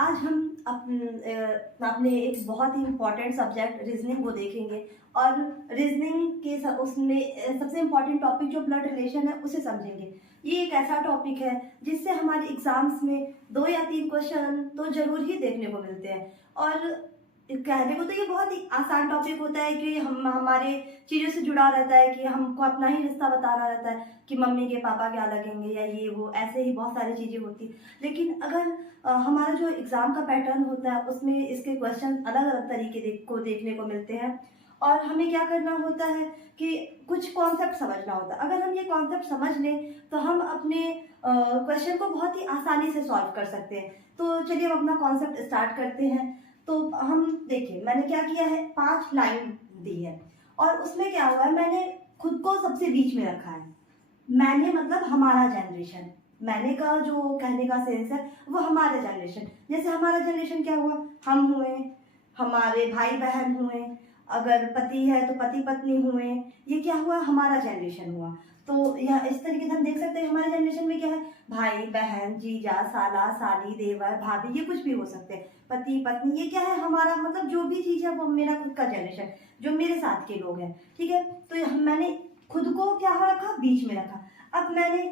आज हम अपने एक बहुत ही इम्पोर्टेंट सब्जेक्ट रीजनिंग को देखेंगे और रीजनिंग के उसमें सबसे इम्पोर्टेंट टॉपिक जो ब्लड रिलेशन है उसे समझेंगे। ये एक ऐसा टॉपिक है जिससे हमारे एग्जाम्स में 2 या 3 क्वेश्चन तो जरूर ही देखने को मिलते हैं। और कहने को तो ये बहुत ही आसान टॉपिक होता है कि हम हमारे चीज़ों से जुड़ा रहता है, कि हमको अपना ही रिश्ता बता रहा रहता है कि मम्मी के पापा क्या लगेंगे या ये वो, ऐसे ही बहुत सारी चीज़ें होती। लेकिन अगर हमारा जो एग्ज़ाम का पैटर्न होता है उसमें इसके क्वेश्चन अलग अलग तरीके को देखने को मिलते हैं। और हमें क्या करना होता है कि कुछ कॉन्सेप्ट समझना होता है। अगर हम ये कॉन्सेप्ट समझ लें तो हम अपने क्वेश्चन को बहुत ही आसानी से सॉल्व कर सकते हैं। तो चलिए हम अपना कॉन्सेप्ट स्टार्ट करते हैं। तो हम देखिए मैंने क्या किया है, 5 लाइन दी है और उसमें क्या हुआ है, मैंने खुद को सबसे बीच में रखा है। मैंने मतलब हमारा जनरेशन, मैंने का जो कहने का सेंस है वो हमारा जनरेशन। जैसे हमारा जनरेशन क्या हुआ, हम हुए, हमारे भाई बहन हुए, अगर पति है तो पति पत्नी हुए, ये क्या हुआ, हमारा जनरेशन हुआ। तो यह इस तरीके से हम देख सकते हैं हमारे जनरेशन में क्या है, भाई बहन जीजा साला साली देवर भाभी, ये कुछ भी हो सकते हैं, पति पत्नी, ये क्या है हमारा, मतलब जो भी चीज़ है वो मेरा खुद का जनरेशन, जो मेरे साथ के लोग हैं। ठीक है, तो मैंने खुद को क्या रखा, बीच में रखा। अब मैंने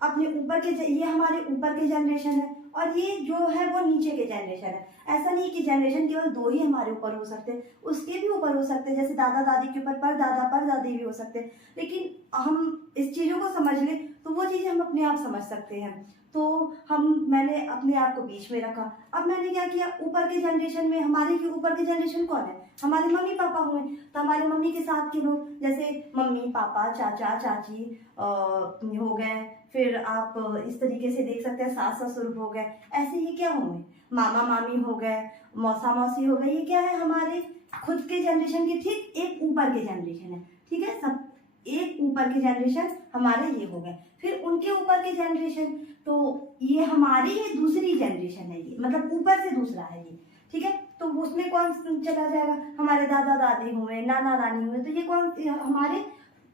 अपने ऊपर के, ये हमारे ऊपर के जनरेशन है और ये जो है वो नीचे के जनरेशन है। ऐसा नहीं कि जनरेशन केवल 2 ही हमारे ऊपर हो सकते हैं, उसके भी ऊपर हो सकते हैं। जैसे दादा दादी के ऊपर परदादा परदादी भी हो सकते हैं। लेकिन हम इस चीज़ों को समझ लें तो वो चीज़ें हम अपने आप समझ सकते हैं। तो मैंने अपने आप को बीच में रखा। अब मैंने क्या किया, ऊपर के जनरेशन में, हमारे के ऊपर के जनरेशन कौन है, हमारे मम्मी पापा हुए। तो हमारे मम्मी के साथ के लोग, जैसे मम्मी पापा चाचा चाची हो गए, फिर आप इस तरीके से देख सकते हैं सास ससुर हो गए। ऐसे ही क्या होंगे, मामा मामी हो गए, मौसा मौसी हो गए। ये क्या है, हमारे खुद के जनरेशन के ठीक एक ऊपर के जनरेशन है। ठीक है, सब एक ऊपर के जनरेशन हमारे ये हो गए, फिर उनके ऊपर के जनरेशन, तो ये हमारी ये दूसरी जनरेशन है, ये मतलब ऊपर से दूसरा है ये। ठीक है, तो उसमें कौन चला जाएगा, हमारे दादा दादी हुए, नाना नानी हुए, तो ये कौन, हमारे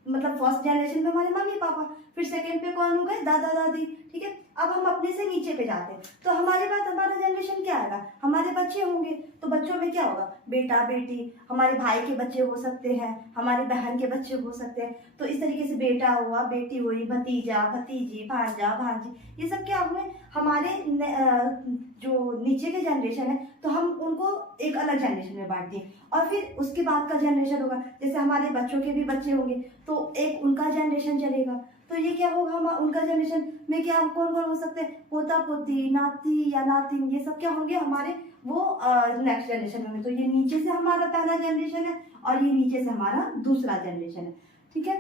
मतलब फर्स्ट जनरेशन में हमारे मम्मी पापा, फिर सेकंड पे कौन हो गए, दादा दादी। ठीक है, अब हम अपने से नीचे पे जाते हैं तो हमारे बाद हमारा जनरेशन क्या आएगा, हमारे बच्चे होंगे। तो बच्चों में क्या होगा, बेटा बेटी, हमारे भाई के बच्चे हो सकते हैं, हमारी बहन के बच्चे हो सकते हैं। तो इस तरीके से बेटा हुआ, बेटी हुई, भतीजा भतीजी, भांजा भांजी, ये सब क्या हुए, हमारे जो नीचे के जनरेशन है, तो हम उनको एक अलग जनरेशन में बांट दिए। और फिर उसके बाद का जनरेशन होगा, जैसे हमारे बच्चों के भी बच्चे होंगे तो एक उनका जनरेशन चलेगा। तो ये क्या होगा, हम उनका जनरेशन में क्या कौन कौन हो सकते हैं, पोता पोती, नाती या नातिन, ये सब क्या होंगे हमारे वो नेक्स्ट जनरेशन में। तो ये नीचे से हमारा पहला जनरेशन है और ये नीचे से हमारा दूसरा जनरेशन है। ठीक है,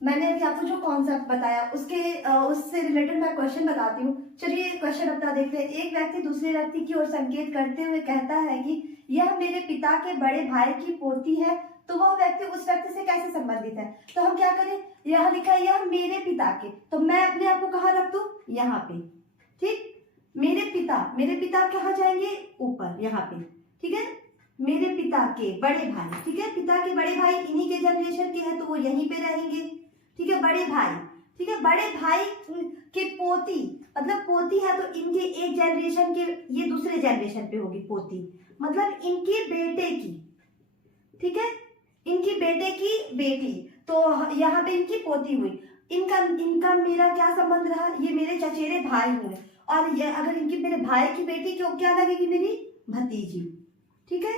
मैंने अभी आपको जो कॉन्सेप्ट बताया उससे रिलेटेड मैं क्वेश्चन बताती हूँ। चलिए क्वेश्चन अपना देखते हैं। एक व्यक्ति दूसरे व्यक्ति की ओर संकेत करते हुए कहता है कि यह मेरे पिता के बड़े भाई की पोती है, तो वह व्यक्ति उस व्यक्ति से कैसे संबंधित है। तो हम क्या करें, यहाँ लिखा है यह मेरे पिता के, तो मैं अपने आप को कहाँ रख दूं, यहाँ पे। ठीक, मेरे पिता कहाँ जाएंगे, ऊपर यहाँ पे। ठीक है, मेरे पिता के बड़े भाई, ठीक है, पिता के बड़े भाई इन्हीं के जनरेशन के हैं तो वो यहीं पे रहेंगे। ठीक है, बड़े भाई, ठीक है, बड़े भाई के पोती, मतलब पोती है तो इनके एक जनरेशन के, ये दूसरे जनरेशन पे होगी पोती, मतलब इनके बेटे की। ठीक है, इनकी बेटे की बेटी, तो यहाँ पे इनकी पोती हुई। इनका मेरा क्या संबंध रहा, ये मेरे चचेरे भाई हुए। और ये अगर इनकी मेरे भाई की बेटी क्यों क्या लगेगी, मेरी भतीजी। ठीक है,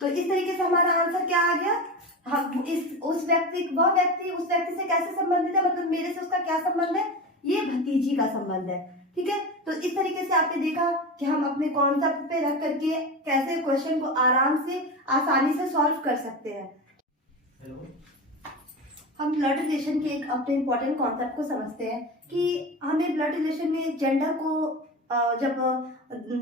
तो इस तरीके से हमारा आंसर क्या आ गया, हम उस व्यक्ति उस व्यक्ति से कैसे संबंधित है, मतलब मेरे से उसका क्या संबंध है, ये भतीजी का संबंध है। ठीक है, तो इस तरीके से आपने देखा कि हम अपने कॉन्सेप्ट पे रख करके कैसे क्वेश्चन को आराम से आसानी से सॉल्व कर सकते हैं। हेलो, हम ब्लड रिलेशन के एक अपने इम्पोर्टेंट कॉन्सेप्ट को समझते हैं कि हमें ब्लड रिलेशन में जेंडर को जब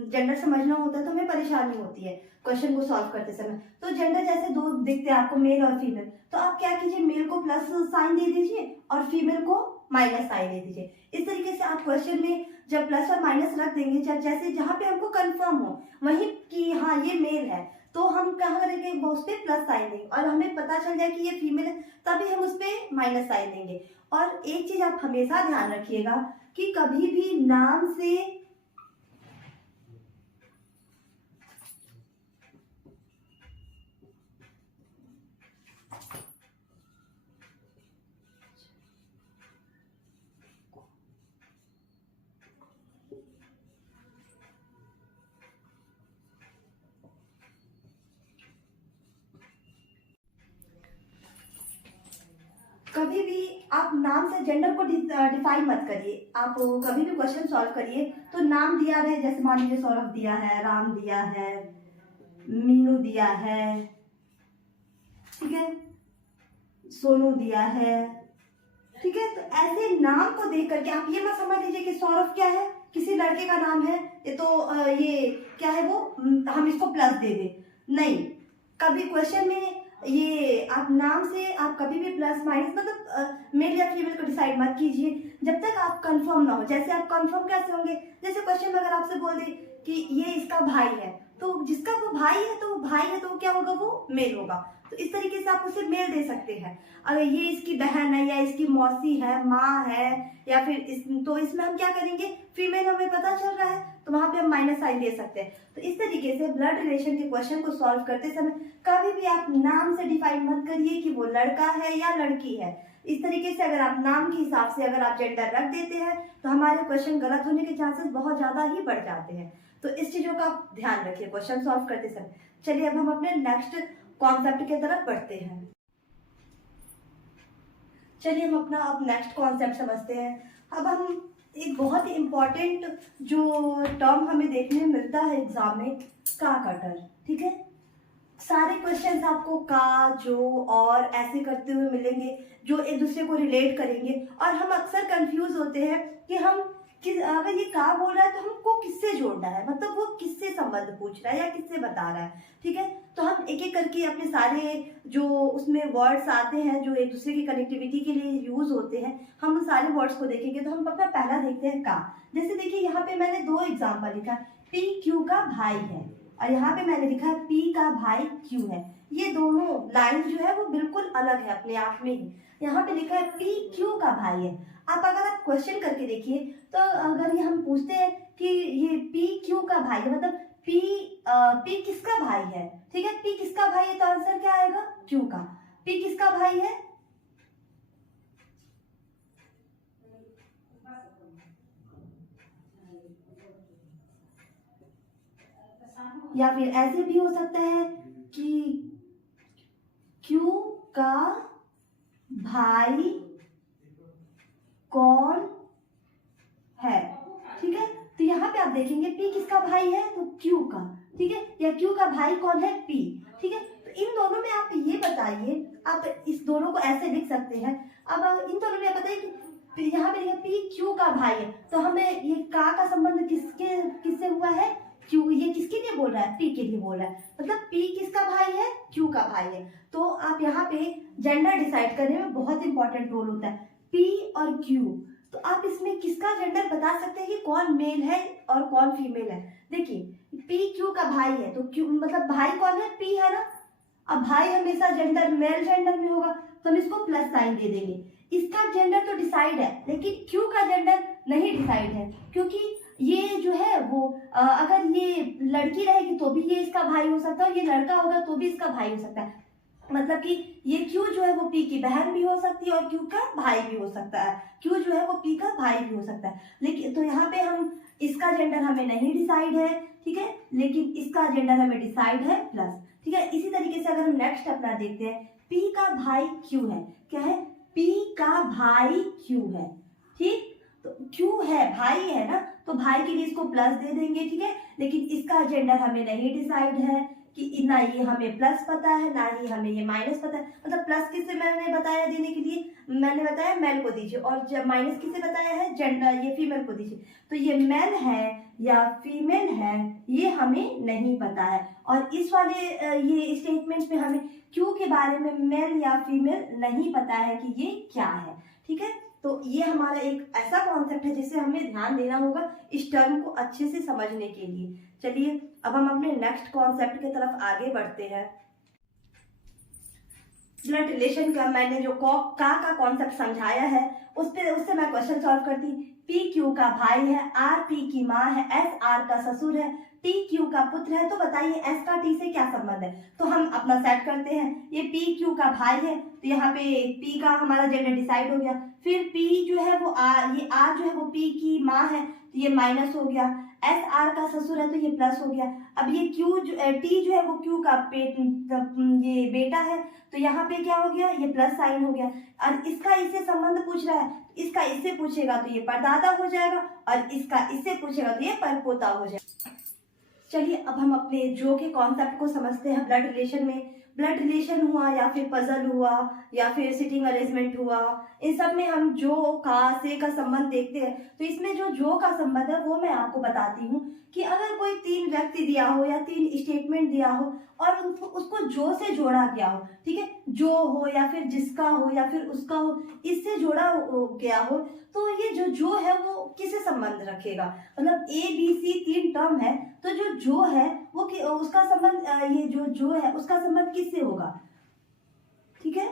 जेंडर समझना होता है तो हमें परेशानी होती है क्वेश्चन को सॉल्व करते समय। तो जेंडर जैसे 2 दिखते हैं आपको, मेल और फीमेल, तो आप क्या कीजिए, मेल को प्लस साइन दे दीजिए और फीमेल को माइनस साइन दे दीजिए। इस तरीके से आप क्वेश्चन में जब प्लस और माइनस रख देंगे, जैसे जहाँ पे हमको कंफर्म हो वहीं कि हाँ ये मेल है, तो हम कहाँ करेंगे, उस पर प्लस साइन देंगे। और हमें पता चल जाए कि ये फीमेल है तभी हम उस पर माइनस साइन देंगे। और एक चीज आप हमेशा ध्यान रखिएगा कि कभी भी नाम से कभी भी आप नाम से जेंडर को डिफाइन मत करिए। आप कभी भी क्वेश्चन सॉल्व करिए तो नाम दिया है, जैसे मान लीजिए सौरभ दिया है, राम दिया है, मीनू दिया है, ठीक है, सोनू दिया है, ठीक है। तो ऐसे नाम को देख करके आप ये मत समझ लीजिए कि सौरभ क्या है, किसी लड़के का नाम है, ये तो ये क्या है वो, हम इसको प्लस दे दें। नहीं, कभी क्वेश्चन में ये आप नाम से आप कभी भी प्लस माइनस मतलब मेल या फीमेल को डिसाइड मत कीजिए जब तक आप कंफर्म ना हो। जैसे आप कंफर्म कैसे होंगे, जैसे क्वेश्चन में अगर आपसे बोल दे कि ये इसका भाई है, तो जिसका वो भाई है तो वो भाई है तो क्या होगा, वो मेल होगा। तो इस तरीके से आप उसे मेल दे सकते हैं। अगर ये इसकी बहन है या इसकी मौसी है, माँ है, या फिर तो इसमें हम क्या करेंगे, फीमेल हमें पता चल रहा है तो वहां पे हम माइनस साइन दे सकते हैं। तो इस तरीके से ब्लड रिलेशन के क्वेश्चन को सॉल्व करते समय कभी भी आप नाम से डिफाइन मत करिए कि वो लड़का है या लड़की है। इस तरीके से अगर आप नाम के हिसाब से अगर आप जेंडर रख देते हैं तो हमारे क्वेश्चन गलत होने के चांसेस बहुत ज्यादा ही बढ़ जाते हैं। तो इस चीजों का आप ध्यान रखिए क्वेश्चन सॉल्व करते समय। चलिए अब हम अपने नेक्स्ट कॉन्सेप्ट की तरफ बढ़ते हैं। चलिए हम अपना अब नेक्स्ट कॉन्सेप्ट समझते हैं। अब हम एक बहुत ही इम्पोर्टेंट जो टर्म हमें देखने में मिलता है एग्जाम में, का कटर, ठीक है। सारे क्वेश्चंस आपको का, जो और ऐसे करते हुए मिलेंगे जो एक दूसरे को रिलेट करेंगे। और हम अक्सर कंफ्यूज होते हैं कि हम अगर ये का बोल रहा है तो हमको किससे जोड़ना है, मतलब वो किससे संबंध पूछ रहा है या किससे बता रहा है, ठीक है। तो हम एक एक करके अपने सारे जो उसमें वर्ड्स आते हैं जो एक दूसरे की कनेक्टिविटी के लिए यूज होते हैं, हम उन सारे वर्ड्स को देखेंगे। तो हम अपना पहला देखते हैं का। जैसे देखिए यहाँ पे मैंने दो एग्जाम्पल लिखा, पी क्यू का भाई है और यहाँ पे मैंने लिखा है पी का भाई क्यू है। ये दोनों लाइन जो है वो बिल्कुल अलग है अपने आप में ही। यहाँ पे लिखा है पी क्यू का भाई है। आप अगर आप क्वेश्चन करके देखिए तो अगर ये हम पूछते हैं कि ये पी क्यू का भाई है, मतलब पी किसका भाई है, ठीक है, पी किसका भाई है, तो आंसर क्या आएगा, क्यू का। पी किसका भाई है, या फिर ऐसे भी हो सकता है कि क्यू का भाई कौन है, ठीक है। तो यहाँ पे आप देखेंगे पी किसका भाई है, तो क्यू का, ठीक है, या क्यू का भाई कौन है, पी, ठीक है। तो इन दोनों में आप ये बताइए, आप इस दोनों को ऐसे लिख सकते हैं। अब इन दोनों में आप बताइए कि यहाँ पे पी क्यू का भाई है, तो हमें ये का संबंध किससे हुआ है, क्यू। ये किसके लिए बोल रहा है, पी के लिए बोल रहा है, मतलब पी किसका भाई है, क्यू का भाई है। तो आप यहाँ पे जेंडर डिसाइड करने में बहुत इंपॉर्टेंट रोल होता है, पी और क्यू। तो आप इसमें किसका जेंडर बता सकते हैं कि कौन मेल है और कौन फीमेल है। देखिए पी क्यू का भाई है तो क्यू मतलब भाई कौन है, पी है ना। अब भाई हमेशा जेंडर मेल जेंडर में होगा तो हम इसको प्लस साइन दे देंगे। इसका जेंडर तो डिसाइड है लेकिन क्यू का जेंडर नहीं डिसाइड है, क्योंकि ये जो है वो अगर ये लड़की रहेगी तो भी ये इसका भाई हो सकता है, ये लड़का होगा तो भी इसका भाई हो सकता है। मतलब कि ये क्यू जो है वो पी की बहन भी हो सकती है और क्यू का भाई भी हो सकता है, क्यू जो है वो पी का भाई भी हो सकता है। लेकिन तो यहाँ पे हम इसका जेंडर हमें नहीं डिसाइड है, ठीक है, लेकिन इसका जेंडर हमें डिसाइड है प्लस, ठीक है। इसी तरीके से अगर हम नेक्स्ट अपना देखते हैं, पी का भाई क्यू है, क्या है, पी का भाई क्यू है, ठीक। तो क्यू है भाई है ना, तो भाई के लिए इसको प्लस दे देंगे, ठीक है। लेकिन इसका जेंडर हमें नहीं डिसाइड है कि ना ये हमें प्लस पता है ना ही हमें ये माइनस पता है। मतलब प्लस किससे मैंने बताया देने के लिए, मैंने बताया मेल को दीजिए, और जब माइनस किससे बताया है, जेंडर ये फीमेल को दीजिए। तो ये मेल है या फीमेल है ये हमें नहीं पता है। और इस वाले ये स्टेटमेंट में हमें क्यू के बारे में मेल या फीमेल नहीं पता है कि ये क्या है, ठीक है। तो ये हमारा एक ऐसा कॉन्सेप्ट है जिसे हमें ध्यान देना होगा इस टर्म को अच्छे से समझने के लिए। चलिए अब हम अपने नेक्स्ट कॉन्सेप्ट की तरफ आगे बढ़ते हैं। ब्लड रिलेशन का मैंने जो का कॉन्सेप्ट समझाया है उससे मैं क्वेश्चन सॉल्व करती। पी क्यू का भाई है, आर पी की माँ है, एस आर का ससुर है, टी क्यू का पुत्र है। तो बताइए एस का टी से क्या संबंध है। तो हम अपना सेट करते हैं। ये पी क्यू का भाई है तो यहाँ पे पी का हमारा जेंडर डिसाइड हो गया। फिर पी जो है वो आर, ये आर जो है वो पी की माँ है तो ये माइनस हो गया। एस आर का ससुर है तो ये प्लस हो गया। अब ये क्यू टी जो है वो क्यू का ये बेटा है तो यहाँ पे क्या हो गया, ये प्लस साइन हो गया। और इसका इससे संबंध पूछ रहा है, इसका इससे पूछेगा तो ये परदादा हो जाएगा और इसका इससे पूछेगा तो ये परपोता हो जाएगा। चलिए अब हम अपने जो के कॉन्सेप्ट को समझते हैं ब्लड रिलेशन में। ब्लड रिलेशन हुआ या फिर पजल हुआ या फिर सिटिंग अरेंजमेंट हुआ, इन सब में हम जो का से का संबंध देखते हैं। तो इसमें जो का संबंध है वो मैं आपको बताती हूँ कि अगर कोई 3 व्यक्ति दिया हो या 3 स्टेटमेंट दिया हो और उसको जो से जोड़ा गया हो, ठीक है, जो हो या फिर जिसका हो या फिर उसका हो, इससे जोड़ा गया हो, तो ये जो है वो किससे संबंध रखेगा। मतलब ए बी सी 3 टर्म है तो जो है वो उसका संबंध, ये जो है उसका संबंध किससे होगा, ठीक है।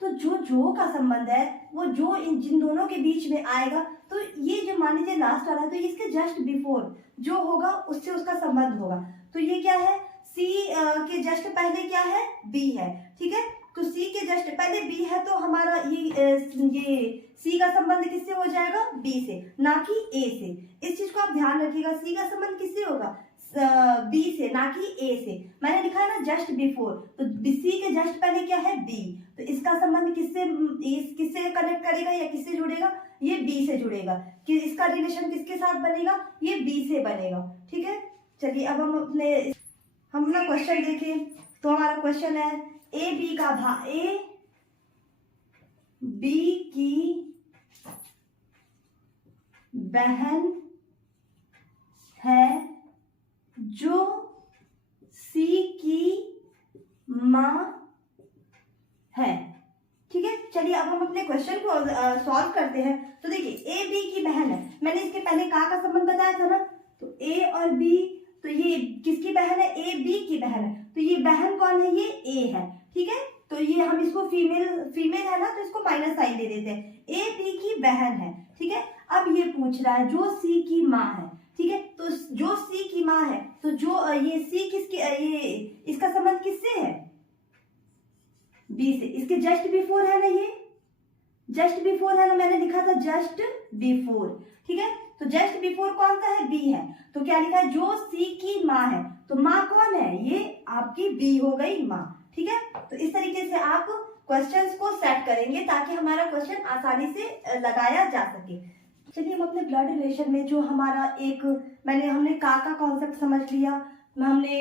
तो जो का संबंध है वो जो इन जिन दोनों के बीच में आएगा, तो ये जो मान लीजिए लास्ट वाला है तो इसके जस्ट बिफोर जो होगा उससे उसका संबंध होगा। तो ये क्या है, सी के जस्ट पहले क्या है, बी है, ठीक है। तो सी के जस्ट पहले बी है तो हमारा ये सी का संबंध किससे हो जाएगा, बी से, ना कि ए से। इस चीज को आप ध्यान रखिएगा, सी का संबंध किससे होगा, बी से, ना कि ए से। मैंने लिखा है ना जस्ट बिफोर, तो सी के जस्ट पहले क्या है, बी, तो इसका संबंध किससे कनेक्ट करेगा या किससे जुड़ेगा, ये बी से जुड़ेगा। कि इसका रिलेशन किसके साथ बनेगा, ये बी से बनेगा, ठीक है। चलिए अब हम अपना क्वेश्चन देखें। तो हमारा क्वेश्चन है ए बी का भाई, ए बी की बहन है जो सी की माँ है, ठीक है। चलिए अब हम अपने क्वेश्चन को सॉल्व करते हैं। तो देखिए ए बी की बहन है, मैंने इसके पहले का संबंध बताया था ना। तो ए और बी, तो ये किसकी बहन है, ए बी की बहन है। तो ये बहन कौन है, ये ए है, ठीक है। तो ये हम इसको फीमेल है ना तो इसको माइनस साइन दे देते हैं। ए बी की बहन है, ठीक है। अब ये पूछ रहा है जो सी की माँ है, ठीक है। तो जो सी की माँ है तो जो ये सी किसकी, ये इसका संबंध किससे है, बी से। इसके जस्ट बिफोर है ना, ये जस्ट बिफोर है ना, मैंने लिखा था जस्ट बिफोर, ठीक है। तो जस्ट बिफोर कौन सा है, बी है। तो क्या लिखा है, जो सी की माँ है, तो माँ कौन है, ये आपकी बी हो गई माँ, ठीक है। तो इस तरीके से आप क्वेश्चंस को सेट करेंगे ताकि हमारा क्वेश्चन आसानी से लगाया जा सके। चलिए हम अपने ब्लड रिलेशन में जो हमारा हमने का कॉन्सेप्ट समझ लिया, हमने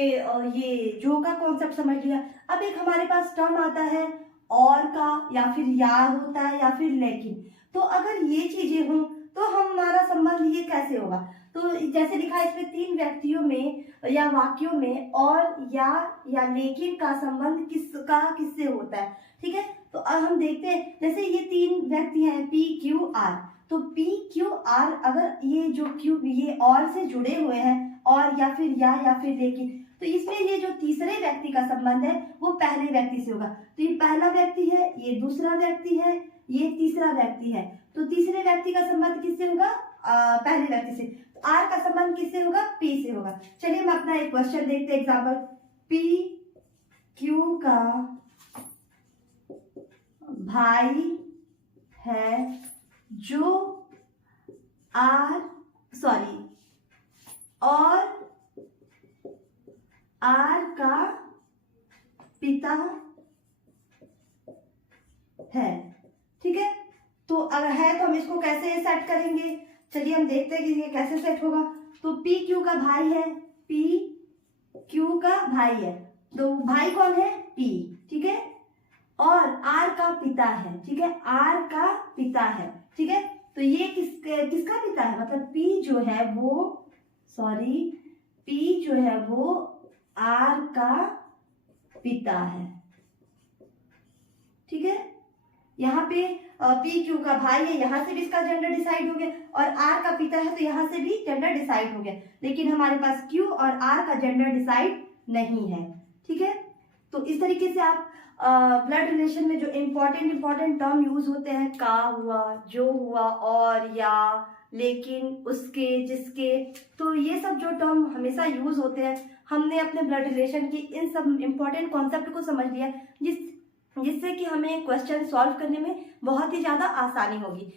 ये जो का कॉन्सेप्ट समझ लिया। अब एक हमारे पास टर्म आता है और का, या फिर यार होता है, या फिर लेकिन। तो अगर ये चीजें हों तो हमारा संबंध ये कैसे होगा। तो जैसे लिखा है इसमें 3 व्यक्तियों में या वाक्यों में और या लेकिन का संबंध किससे होता है, ठीक है। तो अब हम देखते हैं, जैसे ये 3 व्यक्ति हैं पी क्यू आर, तो पी क्यू आर अगर ये जो क्यू ये और से जुड़े हुए हैं, और या फिर लेकिन, तो इसमें ये जो तीसरे व्यक्ति का संबंध है वो पहले व्यक्ति से होगा। तो ये पहला व्यक्ति है, ये दूसरा व्यक्ति है, ये तीसरा व्यक्ति है। तो तीसरे व्यक्ति का संबंध किससे होगा, पहले व्यक्ति से। तो आर का संबंध किससे होगा, पी से होगा। चलिए हम अपना एक क्वेश्चन देखते हैं। एग्जाम्पल, पी क्यू का भाई है जो और आर का पिता है, ठीक है। तो अगर है तो हम इसको कैसे सेट करेंगे, चलिए हम देखते हैं कि ये कैसे सेट होगा। तो पी क्यू का भाई है, पी क्यू का भाई है, तो भाई कौन है, पी, ठीक है। और आर का पिता है, ठीक है, आर का पिता है, ठीक है। तो ये किसका पिता है, मतलब पी जो है वो आर का पिता है, ठीक है। यहाँ पे पी क्यू का भाई है, यहाँ से भी इसका जेंडर डिसाइड हो गया, और आर का पिता है तो यहाँ से भी जेंडर डिसाइड हो गया। लेकिन हमारे पास क्यू और आर का जेंडर डिसाइड नहीं है, ठीक है। तो इस तरीके से आप ब्लड रिलेशन में जो इम्पोर्टेंट टर्म यूज होते हैं, का हुआ, जो हुआ, और या लेकिन, उसके, जिसके, तो ये सब जो टर्म हमेशा यूज होते हैं, हमने अपने ब्लड रिलेशन की इन सब इम्पोर्टेंट कॉन्सेप्ट को समझ लिया, जिससे कि हमें क्वेश्चन सॉल्व करने में बहुत ही ज़्यादा आसानी होगी।